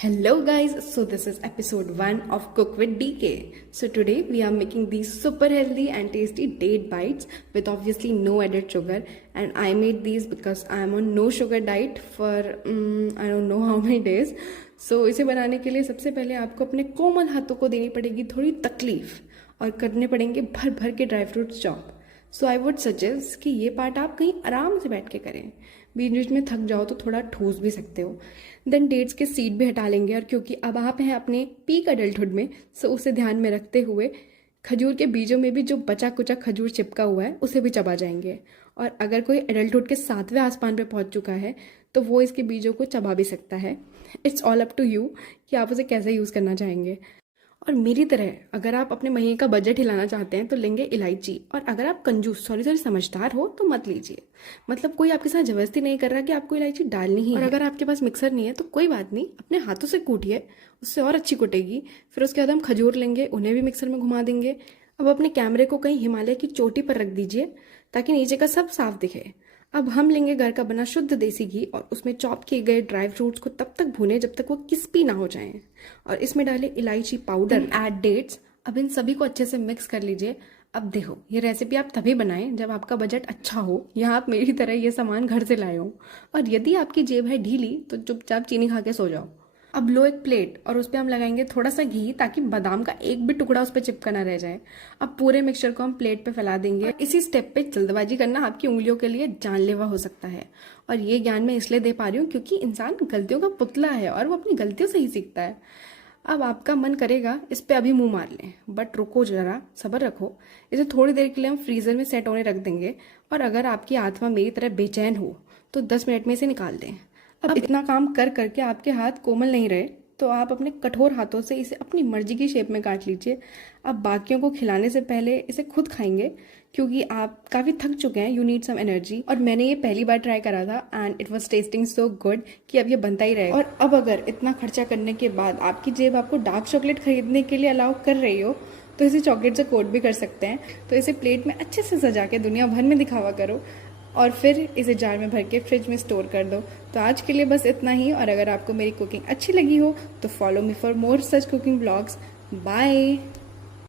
Hello guys, so this is episode 1 of Cook with DK. So today we are making these super healthy and tasty date bites with obviously no added sugar, and I made these because I am on no sugar diet for I don't know how many days. So इसे बनाने के लिए सबसे पहले आपको अपने कोमल हाथों को देनी पड़ेगी थोड़ी तकलीफ और करने पड़ेंगे भर भर के dry fruits chop. So I would suggest कि ये पार्ट आप कहीं आराम से बैठ के करें, बीच बीच में थक जाओ तो थोड़ा ठूस भी सकते हो। देन डेट्स के सीड भी हटा लेंगे, और क्योंकि अब आप हैं अपने पीक अडल्टहुड में, सो उसे ध्यान में रखते हुए खजूर के बीजों में भी जो बचा कुचा खजूर चिपका हुआ है उसे भी चबा जाएंगे। और अगर कोई एडल्टहुड के 7वें आसमान पे पहुंच चुका है तो वो इसके बीजों को चबा भी सकता है। It's all up to you कि आप उसे कैसे यूज़ करना चाहेंगे। और मेरी तरह अगर आप अपने महीने का बजट हिलाना चाहते हैं तो लेंगे इलायची, और अगर आप कंजूस सॉरी समझदार हो तो मत लीजिए। मतलब कोई आपके साथ जबरदस्ती नहीं कर रहा कि आपको इलायची डालनी ही है। और अगर आपके पास मिक्सर नहीं है तो कोई बात नहीं, अपने हाथों से कूटिए, उससे और अच्छी कुटेगी। फिर उसके बाद हम खजूर लेंगे, उन्हें भी मिक्सर में घुमा देंगे। अब अपने कैमरे को कहीं हिमालय की चोटी पर रख दीजिए ताकि नीचे का सब साफ दिखे। अब हम लेंगे घर का बना शुद्ध देसी घी और उसमें चॉप किए गए ड्राई फ्रूट्स को तब तक भूनें जब तक वो क्रिस्पी ना हो जाएं, और इसमें डालें इलायची पाउडर, ऐड डेट्स। अब इन सभी को अच्छे से मिक्स कर लीजिए। अब देखो, ये रेसिपी आप तभी बनाएं जब आपका बजट अच्छा हो, या आप मेरी तरह ये सामान घर से लाए हो। और यदि आपकी जेब है ढीली तो चुपचाप चीनी खा के सो जाओ। अब लो एक प्लेट और उस पर हम लगाएंगे थोड़ा सा घी ताकि बादाम का एक भी टुकड़ा उस पर चिपका ना रह जाए। अब पूरे मिक्सचर को हम प्लेट पे फैला देंगे। इसी स्टेप पे जल्दबाजी करना आपकी उंगलियों के लिए जानलेवा हो सकता है। और ये ज्ञान मैं इसलिए दे पा रही हूँ क्योंकि इंसान गलतियों का पुतला है और वो अपनी गलतियों से ही सीखता है। अब आपका मन करेगा इस पे अभी मुंह मार लें, बट रुको जरा, सब्र रखो। इसे थोड़ी देर के लिए हम फ्रीजर में सेट होने रख देंगे, और अगर आपकी आत्मा मेरी तरह बेचैन हो तो 10 मिनट में इसे निकाल दें। अब इतना काम कर करके आपके हाथ कोमल नहीं रहे तो आप अपने कठोर हाथों से इसे अपनी मर्जी की शेप में काट लीजिए। अब बाकियों को खिलाने से पहले इसे खुद खाएंगे क्योंकि आप काफ़ी थक चुके हैं। You need some energy. और मैंने ये पहली बार ट्राई करा था and it was tasting so good कि अब ये बनता ही रहेगा। और अब अगर इतना खर्चा करने के बाद आपकी जेब आपको डार्क चॉकलेट खरीदने के लिए अलाउ कर रही हो तो इसे चॉकलेट से कोट भी कर सकते हैं। तो इसे प्लेट में अच्छे से सजा के दुनिया भर में दिखावा करो, और फिर इसे जार में भर के फ्रिज में स्टोर कर दो। तो आज के लिए बस इतना ही, और अगर आपको मेरी कुकिंग अच्छी लगी हो तो follow me for more such cooking blogs. Bye.